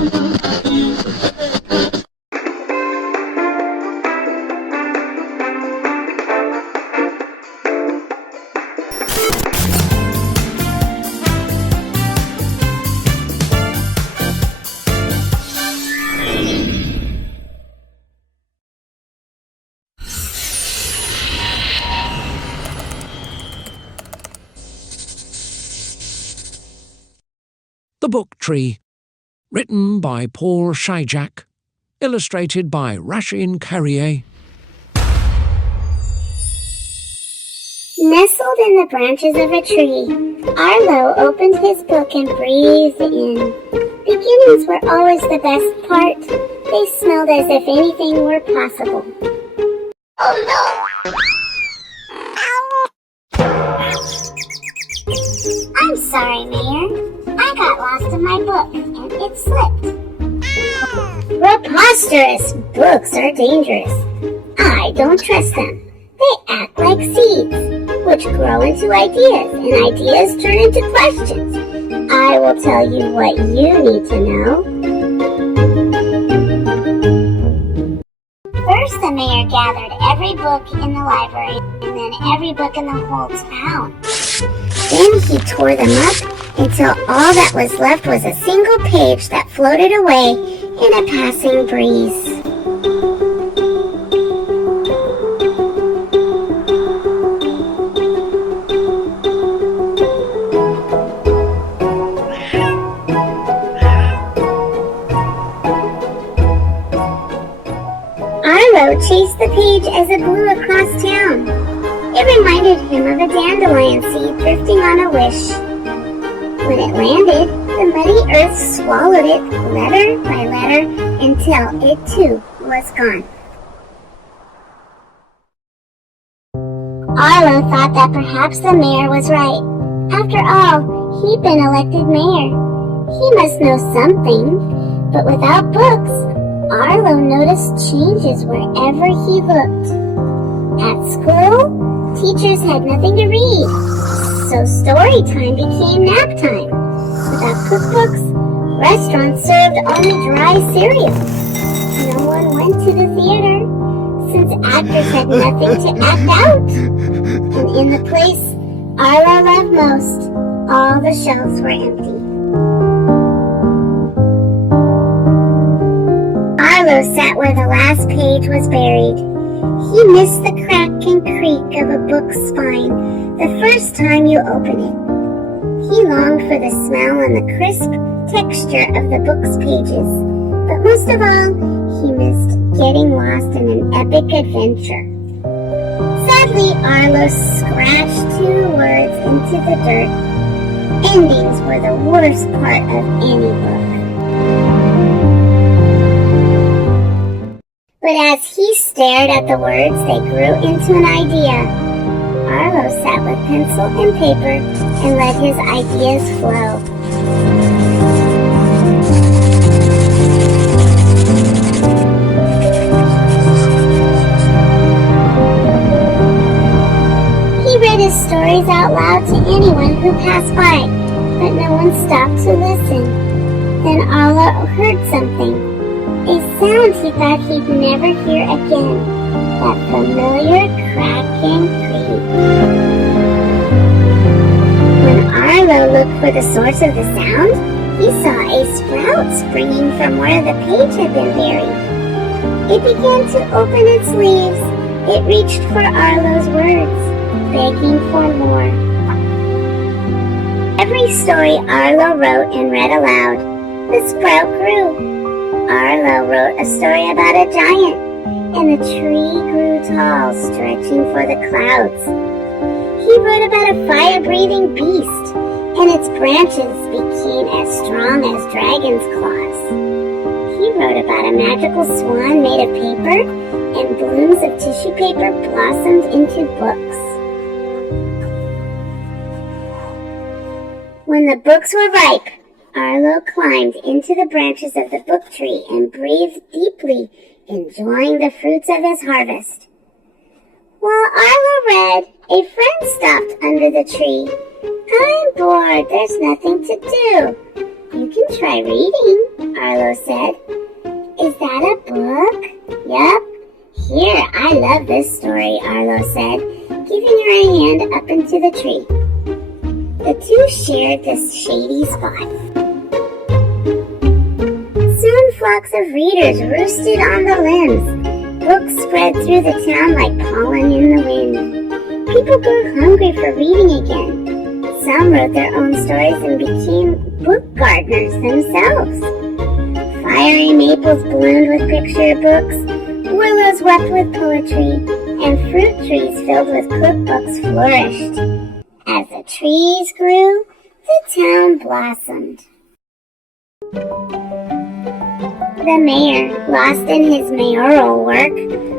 The Book Tree, written by Paul Shijak, illustrated by Rasheen Carrier. Nestled in the branches of a tree, Arlo opened his book and breathed in. Beginnings were always the best part. They smelled as if anything were possible. Oh no! I'm sorry, Mayor. I got lost in my book, and it slipped. Preposterous! Books are dangerous. I don't trust them. They act like seeds, which grow into ideas, and ideas turn into questions. I will tell you what you need to know. First, the mayor gathered every book in the library, and then every book in the whole town. Then he tore them up until all that was left was a single page that floated away in a passing breeze. Arlo chased the page as it blew across town. It reminded him of a dandelion seed drifting on a wish. When it landed, the muddy earth swallowed it letter by letter until it too was gone. Arlo thought that perhaps the mayor was right. After all, he'd been elected mayor. He must know something, but without books, Arlo noticed changes wherever he looked. At school, teachers had nothing to read, so story time became nap time. Without cookbooks, restaurants served only dry cereal. No one went to the theater, since actors had nothing to act out. And in the place Arlo loved most, all the shelves were empty. Arlo sat where the last page was buried. He missed the crack and creak of a book's spine the first time you open it. He longed for the smell and the crisp texture of the book's pages, but most of all, he missed getting lost in an epic adventure. Sadly, Arlo scratched 2 words into the dirt. Endings were the worst part of any book. But as he stared at the words, they grew into an idea. Arlo sat with pencil and paper and let his ideas flow. He read his stories out loud to anyone who passed by, but no one stopped to listen. Then Arlo heard something. A sound he thought he'd never hear again. That familiar cracking creak. When Arlo looked for the source of the sound, he saw a sprout springing from where the page had been buried. It began to open its leaves. It reached for Arlo's words, begging for more. Every story Arlo wrote and read aloud, the sprout grew. Arlo wrote a story about a giant, and the tree grew tall, stretching for the clouds. He wrote about a fire-breathing beast, and its branches became as strong as dragon's claws. He wrote about a magical swan made of paper, and blooms of tissue paper blossomed into books. When the books were ripe, Arlo climbed into the branches of the book tree and breathed deeply, enjoying the fruits of his harvest. While Arlo read, a friend stopped under the tree. "I'm bored, there's nothing to do." "You can try reading," Arlo said. Is that a book? Yup. Here, I love this story, Arlo said, giving her a hand up into the tree. The two shared this shady spot. Soon flocks of readers roosted on the limbs. Books spread through the town like pollen in the wind. People grew hungry for reading again. Some wrote their own stories and became book gardeners themselves. Fiery maples bloomed with picture books, willows wept with poetry, and fruit trees filled with cookbooks flourished. As the trees grew, the town blossomed. The mayor, lost in his mayoral work,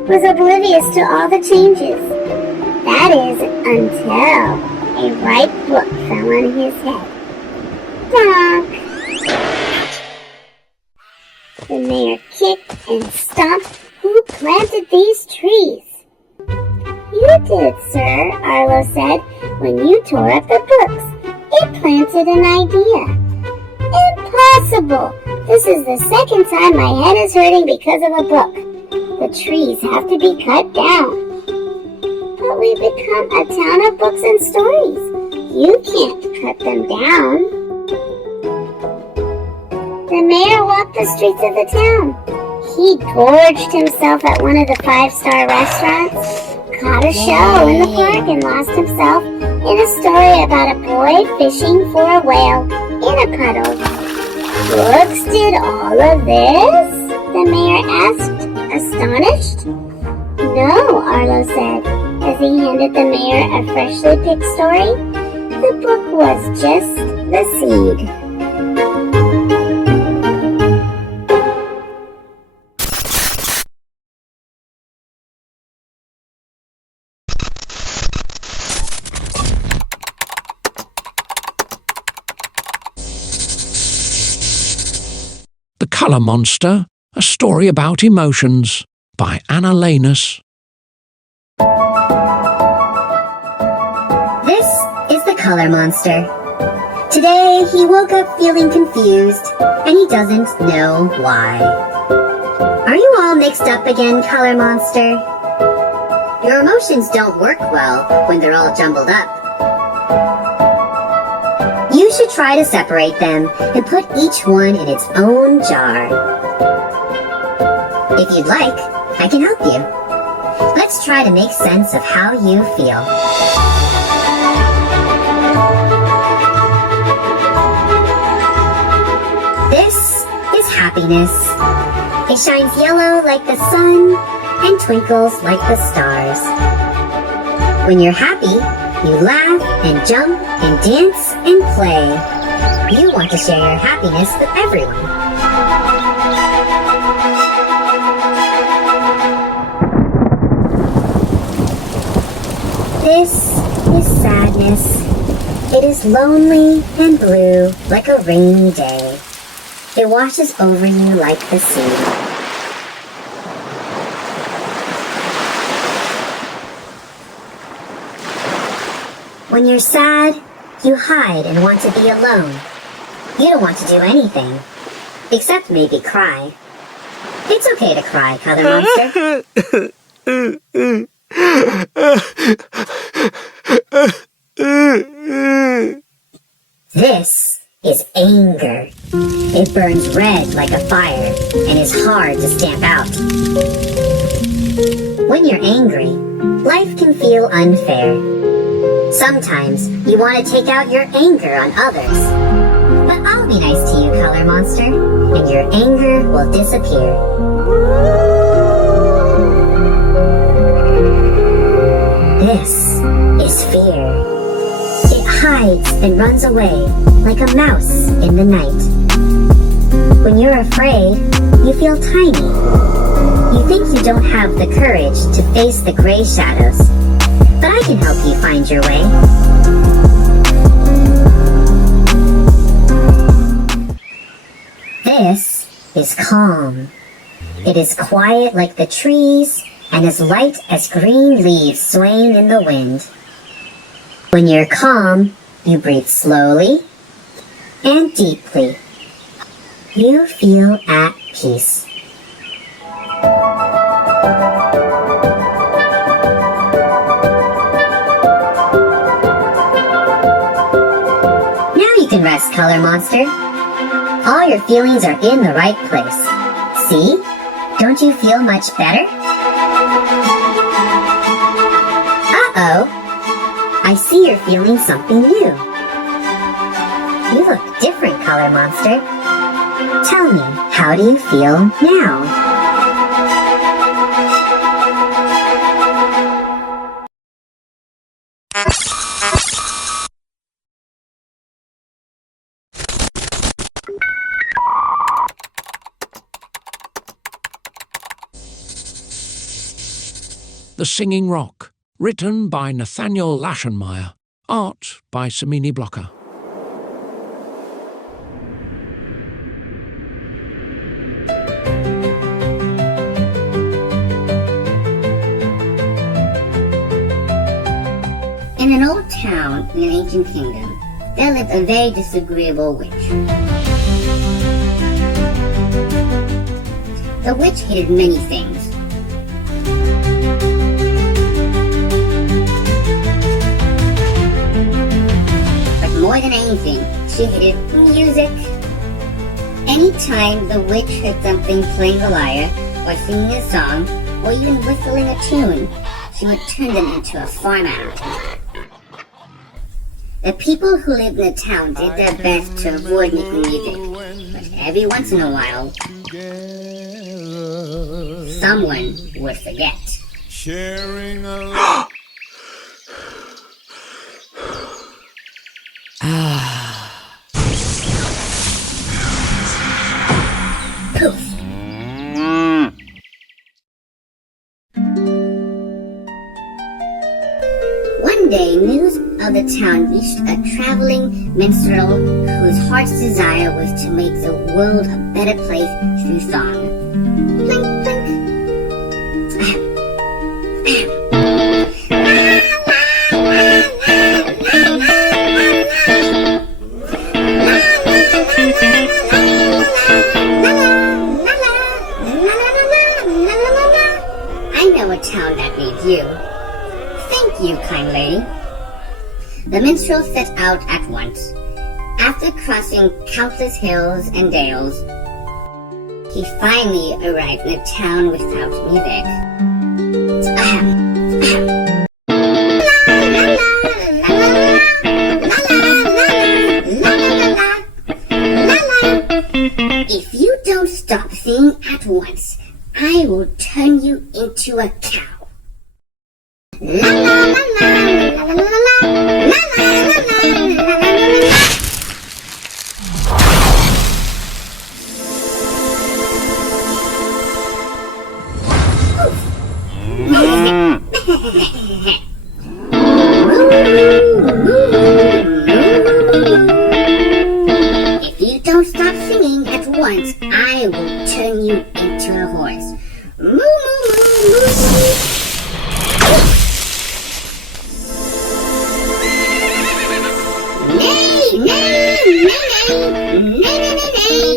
was oblivious to all the changes. That is, until a ripe book fell on his head. Donk! The mayor kicked and stomped. Who planted these trees? You did, sir, Arlo said, when you tore up the books. It planted an idea. Impossible! This is the second time my head is hurting because of a book. The trees have to be cut down. But we've become a town of books and stories. You can't cut them down. The mayor walked the streets of the town. He gorged himself at one of the 5-star restaurants, caught a show in the park, and lost himself in a story about a boy fishing for a whale in a puddle. Books did all of this? The mayor asked, astonished. No, Arlo said, as he handed the mayor a freshly picked story. The book was just the seed. The Colour Monster, a story about emotions, by Anna Lanus. This is the Colour Monster. Today he woke up feeling confused, and he doesn't know why. Are you all mixed up again, Colour Monster? Your emotions don't work well when they're all jumbled up. You should try to separate them and put each one in its own jar. If you'd like, I can help you. Let's try to make sense of how you feel. This is happiness. It shines yellow like the sun and twinkles like the stars. When you're happy, you laugh and jump and dance and play. You want to share your happiness with everyone. This is sadness. It is lonely and blue like a rainy day. It washes over you like the sea. When you're sad, you hide and want to be alone. You don't want to do anything, except maybe cry. It's okay to cry, Colour Monster. This is anger. It burns red like a fire and is hard to stamp out. When you're angry, life can feel unfair. Sometimes you want to take out your anger on others. But I'll be nice to you, Colour Monster, and your anger will disappear. This is fear. It hides and runs away like a mouse in the night. When you're afraid, you feel tiny. You think you don't have the courage to face the gray shadows. But I can help you find your way. This is calm. It is quiet like the trees and as light as green leaves swaying in the wind. When you're calm, you breathe slowly and deeply. You feel at peace. Now you can rest, Color Monster. All your feelings are in the right place. See? Don't you feel much better? Uh-oh. I see you're feeling something new. You look different, Color Monster. Tell me, how do you feel now? The Singing Rock, written by Nathaniel Laschenmeyer, art by Samini Blocker. In an old town in an ancient kingdom, there lived a very disagreeable witch. The witch hated many things. But more than anything, she hated music. Anytime the witch heard something playing the lyre, or singing a song, or even whistling a tune, she would turn them into a farm animal. The people who lived in the town did their best to avoid making music, but every once in a while, someone would forget. Sharing a Poof! One day, news of the town reached a traveling minstrel whose heart's desire was to make the world a better place through song. Blink, blink. I know a town that needs you. Thank you, kind lady. The minstrel set out at once. After crossing countless hills and dales, he finally arrived in a town without music. If you don't stop singing at once, I will turn you into a cow. La la la la la la la la la la la la la. If you don't stop singing at once, I will turn you into a horse. Moo moo moo moo moo. Nay, nay, nay, nay, nay, nay, nay.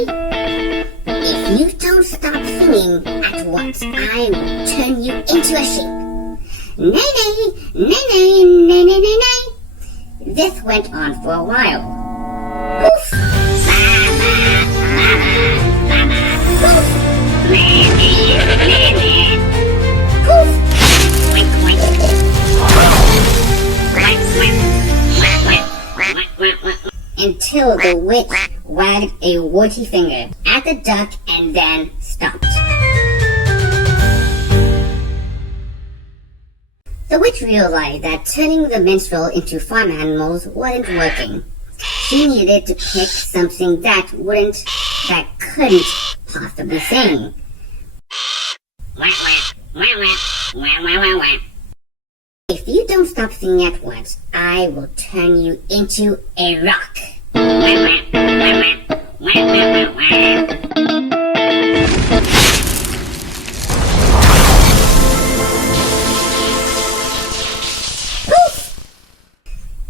If you don't stop singing at once, I will turn you into a sheep. Nay, nay, nay, nay, nay, nay, nay, nay. This went on for a while. Poof! Poof! Poof! Until the witch wagged a warty finger at the duck and then stopped. The witch realized that turning the minstrel into farm animals wasn't working. She needed to pick something that couldn't possibly sing. If you don't stop singing at once, I will turn you into a rock.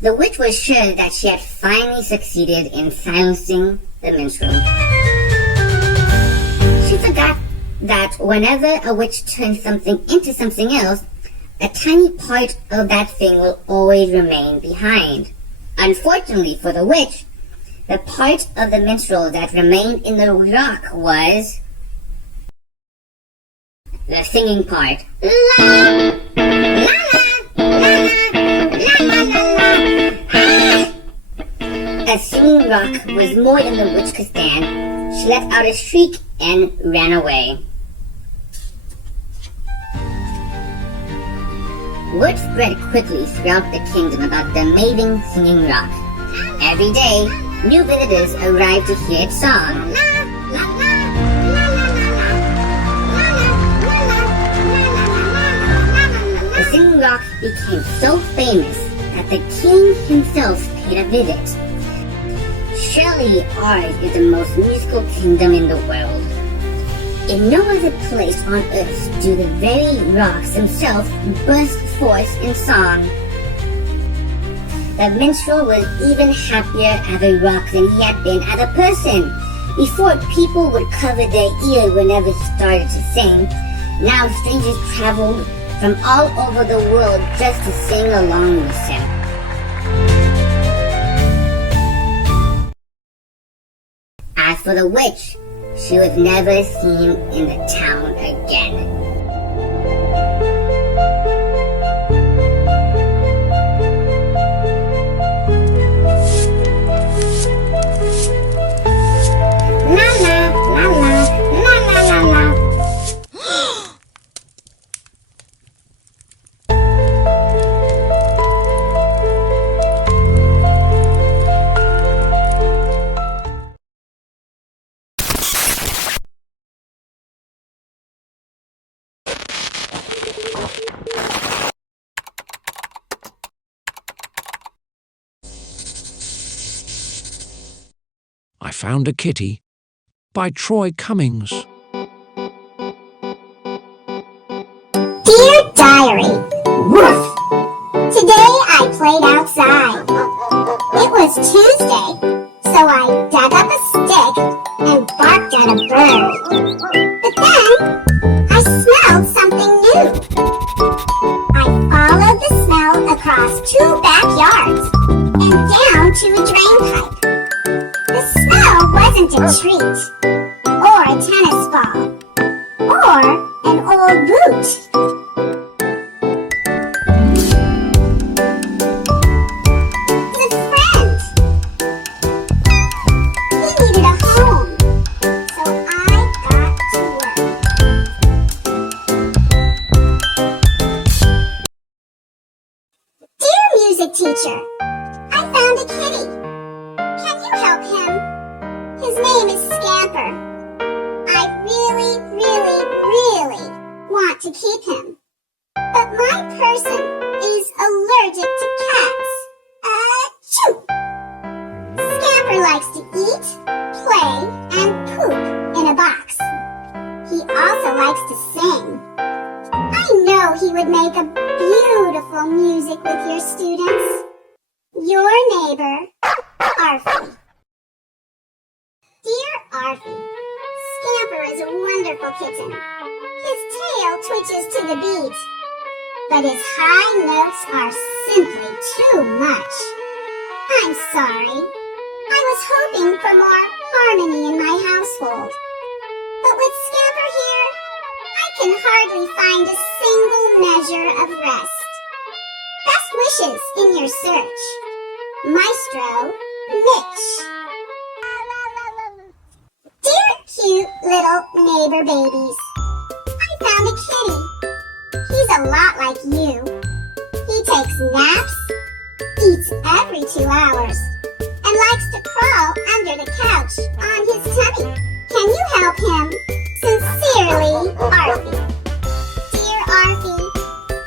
The witch was sure that she had finally succeeded in silencing the minstrel. that whenever a witch turns something into something else, a tiny part of that thing will always remain behind. Unfortunately for the witch, the part of the minstrel that remained in the rock was the singing part. La, la, la, la, la, la, la, la. Ah! A singing rock was more than the witch could stand. She let out a shriek and ran away. Word spread quickly throughout the kingdom about the amazing singing rock. Every day, new visitors arrived to hear its song. The singing rock became so famous that the king himself paid a visit. Surely ours is the most musical kingdom in the world. In no other place on earth do the very rocks themselves burst forth in song. The minstrel was even happier as a rock than he had been as a person. Before, people would cover their ears whenever he started to sing. Now strangers traveled from all over the world just to sing along with him. As for the witch, she was never seen in the town again. La la la la la la la la. I Found a Kitty by Troy Cummings. Dear Diary, woof! Today I played outside. It was Tuesday, so I dug up a stick and barked at a bird. But then I smelled something new. I followed the smell across 2 backyards and down to a drain pipe. The smell wasn't a treat, or a tennis ball, or an old boot. It was a friend. He needed a home, so I got to work. Dear music teacher, I found a kitty. Can you help him? His name is Scamper. I really, really, really want to keep him. But my person is allergic to cats. Achoo! Scamper likes to eat, play, and poop in a box. He also likes to sing. I know he would make a beautiful music with your students. Your neighbor, Arfie. Dear Arfie, Scamper is a wonderful kitten. His tail twitches to the beat, but his high notes are simply too much. I'm sorry. I was hoping for more harmony in my household. But with Scamper here, I can hardly find a single measure of rest. Best wishes in your search. Maestro, Mitch. Dear cute little neighbor babies, I found a kitty. He's a lot like you. He takes naps, eats every 2 hours, and likes to crawl under the couch on his tummy. Can you help him? Sincerely, Arfie. Dear Arfie,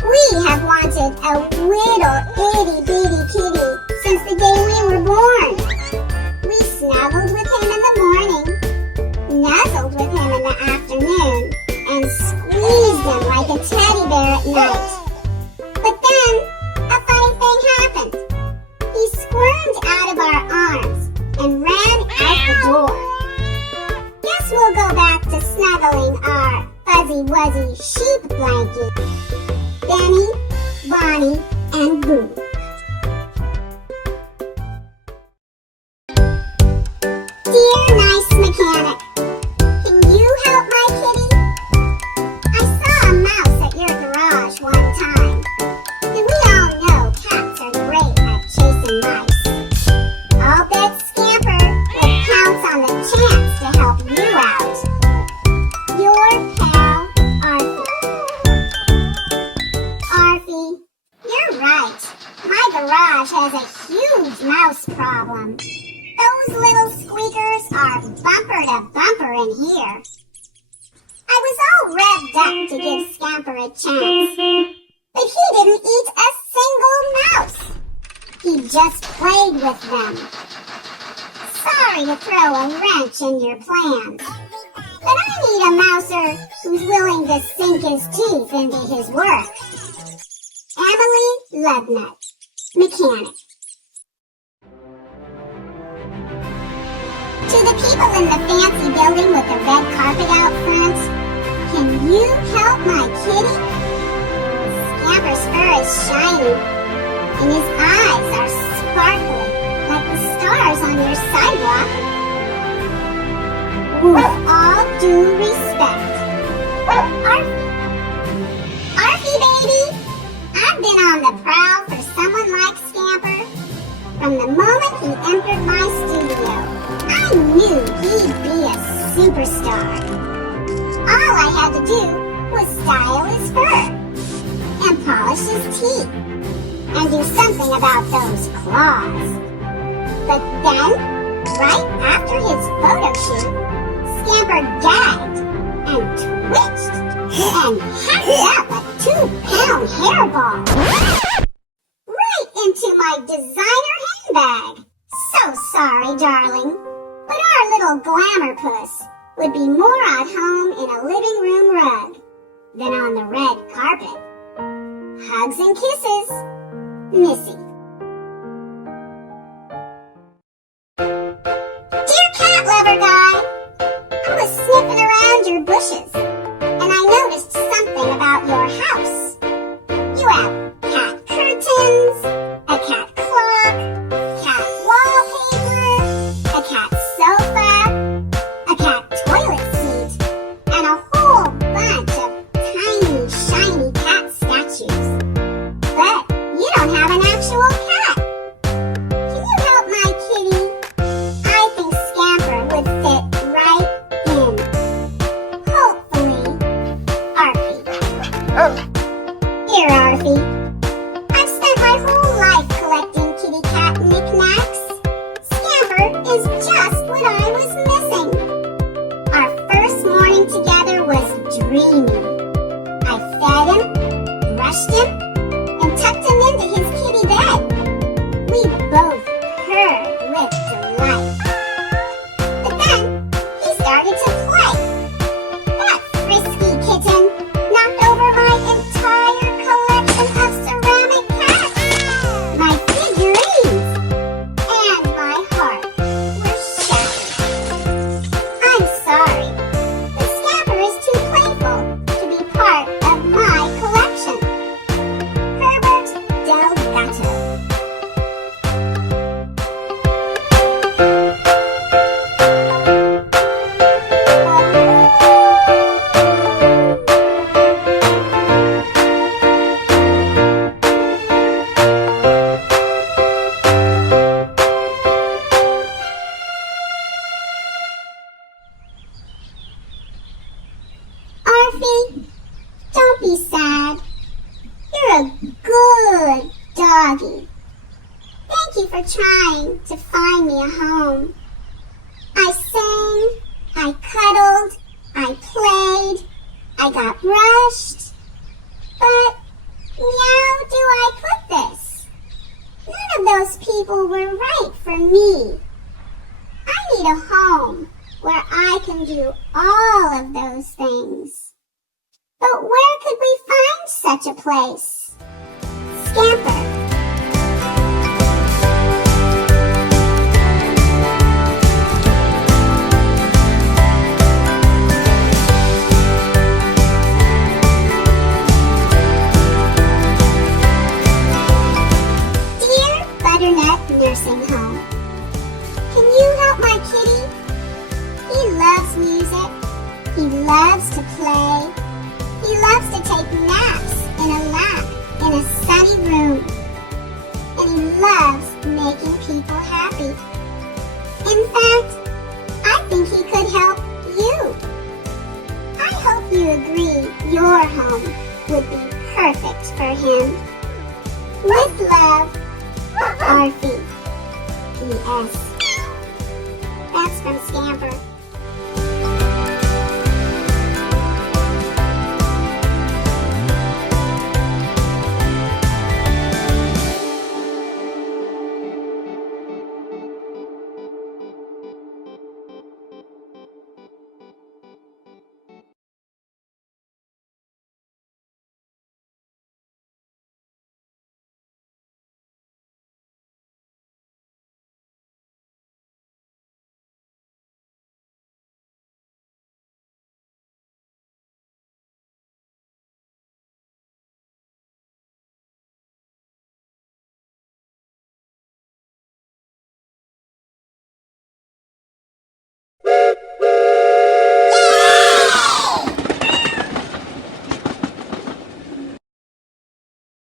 we have wanted a little itty-bitty kitty since the day we were born. We snuggled with him in the morning, nuzzled with him in the afternoon, and squeezed him like a teddy bear at night. But then, a funny thing happened. He squirmed out of our arms and ran out the door. Guess we'll go back to snuggling our fuzzy-wuzzy sheep blanket. Benny, Bonnie, and Boo. Dear nice mechanic, can you help my kitty? I saw a mouse at your garage one time, and we all know cats are great at chasing mice. I'll bet Scamper will pounce on the chance to help you out. Your pal, Arthie. Arthie, you're right. My garage has a huge mouse problem. Those little squeakers are bumper to bumper in here. I was all revved up to give Scamper a chance, but he didn't eat a single mouse. He just played with them. Sorry to throw a wrench in your plans, but I need a mouser who's willing to sink his teeth into his work. Emily Lovenut, mechanic. To the people in the fancy building with the red carpet out front, can you help my kitty? Scamper's fur is shiny, and his eyes are sparkling like the stars on your sidewalk. With all due respect, Arthie. Arthie, baby! I've been on the prowl for someone like Scamper from the moment he entered my studio. I knew he'd be a superstar. All I had to do was style his fur and polish his teeth and do something about those claws. But then, right after his photo shoot, Scamper gagged and twitched and hacked up a 2-pound hairball right into my designer handbag. So sorry, darling, but our little glamour puss would be more at home in a living room rug than on the red carpet. Hugs and kisses, Missy. Dear cat lover guy, I was sniffing around your bushes, and I noticed something about your house. You have cat curtains, a cat clock, cat wallpaper, a cat sofa, a cat toilet seat, and a whole bunch of tiny, shiny cat statues. But you don't have an actual cat. Can you help my kitty? I think Scamper would fit right in. Hopefully, Arthie. Dear Arthie, I've spent my whole life collecting kitty cat knickknacks. Scamper is just what I was missing. Our first morning together was dreamy. I fed him, brushed him, and tucked him into his kitty bed. We both purred with delight. But then he started to play. That frisky kitten knocked over my entire collection of ceramic cats. My figurines and my heart were shattered. I'm sorry, but Scamper is too playful to be part of my collection. Herbert Delgato. Arthie, don't be sad. You're a good doggy. Thank you for trying to find me a home. I sang, I cuddled, I played, I got brushed. But how do I put this? None of those people were right for me. I need a home where I can do all of those things. But where could we find such a place? Scamper. your home would be perfect for him. With love, Arfie. P.S. That's from Scamper.